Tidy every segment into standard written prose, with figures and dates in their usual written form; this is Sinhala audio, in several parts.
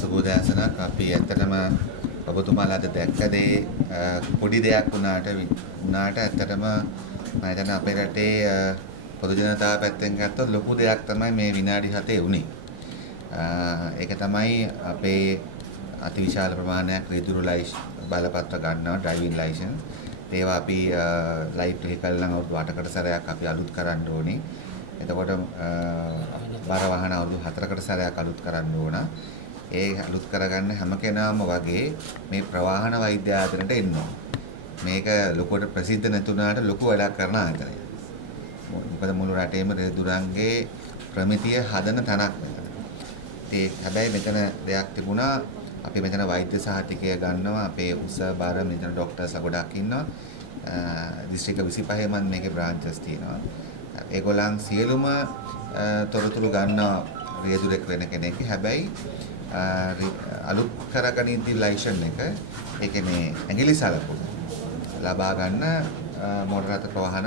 සුබෝදෑසනක්. අපි ඇත්තටම ඔබතුමාලාට දැක්ක දේ පොඩි දෙයක් වුණාට ඇත්තටම මම හිතන්නේ අපේ රටේ පොදු ජනතාව පැත්තෙන් ගත්තොත් ලොකු දෙයක් තමයි මේ විනාඩි 7 උනේ. ඒක තමයි අපේ අතිවිශාල ප්‍රමාණයක් රියදුරු බලපත්‍ර ගන්නවා ඩ්‍රයිවිං ලයිසන්ස්. ඒවා අපි ලයිව් වෙහිකල් නම් අවුරුදු 8කට සැරයක් අපි අලුත් කරන්න ඕනේ. එතකොට බර වාහන අවුරුදු 4කට සැරයක් අලුත් කරන්න ඕන. ඒ අලුත් කරගන්න හැම කෙනාම වගේ මේ ප්‍රවාහන වෛද්‍ය ආයතනයට එන්න ඕන. මේක ලොකුවට ප්‍රසිද්ධ නැතුණාට ලොකු වැඩක් කරන ආයතනයක්. මොකද මුළු රටේම රියදුරන්ගේ ප්‍රමිතිය හදන තැනක් මෙතන. හැබැයි මෙතන දෙයක් තිබුණා. අපි මෙතන වෛද්‍ය සහතිකය ගන්නවා. අපේ උස බර මෙතන ડોක්ටර්ස්ලා ගොඩක් ඉන්නවා. දිස්ත්‍රික්ක 25 මන් මේකේ බ්‍රාන්චස් තියෙනවා. ඒගොල්ලන් සියලුම තොරතුරු ගන්නවා රියදුරෙක් වෙන කෙනෙක්. හැබැයි අලුත් කරගනිද්දි ලයිසන් එක ඒ කියන්නේ ඇඟිලි සලකුණ ලබා ගන්න මෝටර රථ ප්‍රවාහන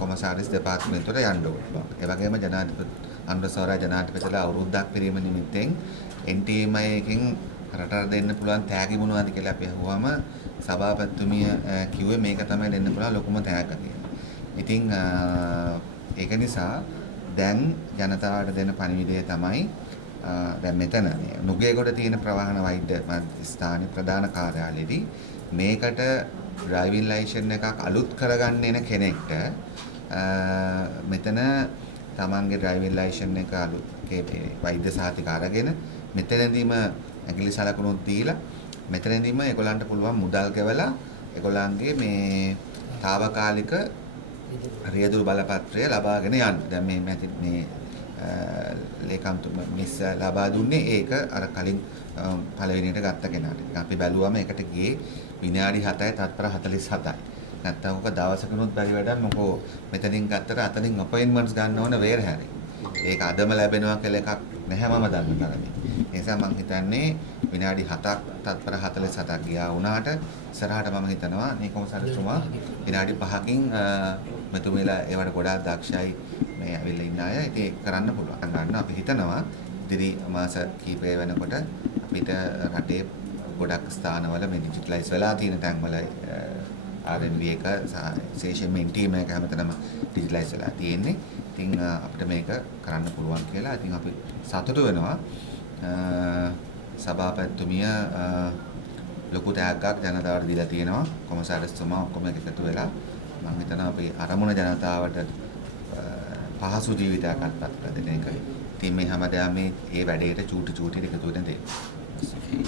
කොමසාරිස් දෙපාර්තමේන්තුවට යන්න ඕනේ. ඒ වගේම ජනාධිපති අනුරසෝරා ජනාධිපතිලා අවුරුද්දක් පිරීම නිමිත්තෙන් NTMI එකෙන් රටට දෙන්න පුළුවන් තෑගි මොනවද කියලා අපි අහුවම සභාපතිතුමිය කිව්වේ මේක තමයි දෙන්න පුළුවන් ලොකුම තෑග්ග කියලා. ඉතින් ඒක නිසා දැන් ජනතාවට දෙන පණිවිඩය තමයි දැන් මෙතන නුගේගොඩ තියෙන ප්‍රවාහන වෛද්‍ය ස්ථානයේ ප්‍රධාන කාර්යාලයේදී මේකට ඩ්‍රයිවිං ලයිසන් එකක් අලුත් කරගන්න එන කෙනෙක්ට මෙතන තමන්ගේ ඩ්‍රයිවිං ලයිසන් එක අලුත් වෛද්‍ය සහතික අරගෙන මෙතනදීම ඇඟිලි සලකුණුත් දීලා මෙතනදීම ඒගොල්ලන්ට පුළුවන් මුදල් ගෙවලා ඒගොල්ලන්ගේ මේ తాවකාලික රියදුරු බලපත්‍රය ලබාගෙන යන්න. දැන් මේ ලේකම්තුමා මිස් ලබා දුන්නේ ඒක අර කලින් පළවෙනියට ගත්ත කෙනාට. අපි බැලුවම ඒකට ගියේ විනාඩි 7යි තත්පර 47යි. නැත්තම් ඔක දවසකනොත් බැරි වැඩක් මොකෝ මෙතනින් ගත්තට අතනින් අපොයින්ට්මන්ට්ස් ගන්න ඕන වේර හැරේ. ඒක අදම ලැබෙනවා කියලා එකක් නැහැ මම දන්න තරමින්. ඒ නිසා මම හිතන්නේ විනාඩි 7ක් තත්පර 47ක් ගියා වුණාට ඉස්සරහට මම හිතනවා මේ කොමසාරිස්තුමා විනාඩි 5කින් මෙතුමිලා ඒවට ගොඩාක් දක්ෂයි මේ ඇවිල්ලා ඉන්න අය. ඉතින් ඒක කරන්න පුළුවන්. ගන්න අපි හිතනවා ඉදිරි මාස කීපය වෙනකොට අපිට රටේ ගොඩක් ස්ථානවල මේ ඩිජිටලයිස් වෙලා තියෙන තැන්වල RNV එක විශේෂයෙන්ම NTM එක හැමතැනම ඩිජිටලයිස් වෙලා තියෙන්නේ. ඉතින් අපිට මේක කරන්න පුළුවන් කියලා ඉතින් අපි සතුටු වෙනවා. සභාපතිතුමිය ලොකු තෑග්ගක් ජනතාවට දීලා තියෙනවා. කොමසාරිස්තුමා ඔක්කොම එකතු වෙලා මම හිතනවා අපි අරමුණ ජනතාවට පහසු ජීවිතයක් අත්පත් කර දෙන එක. ඉතින් මේ හැමදාම මේ වැඩේට චූටි එකතු වෙන දේ.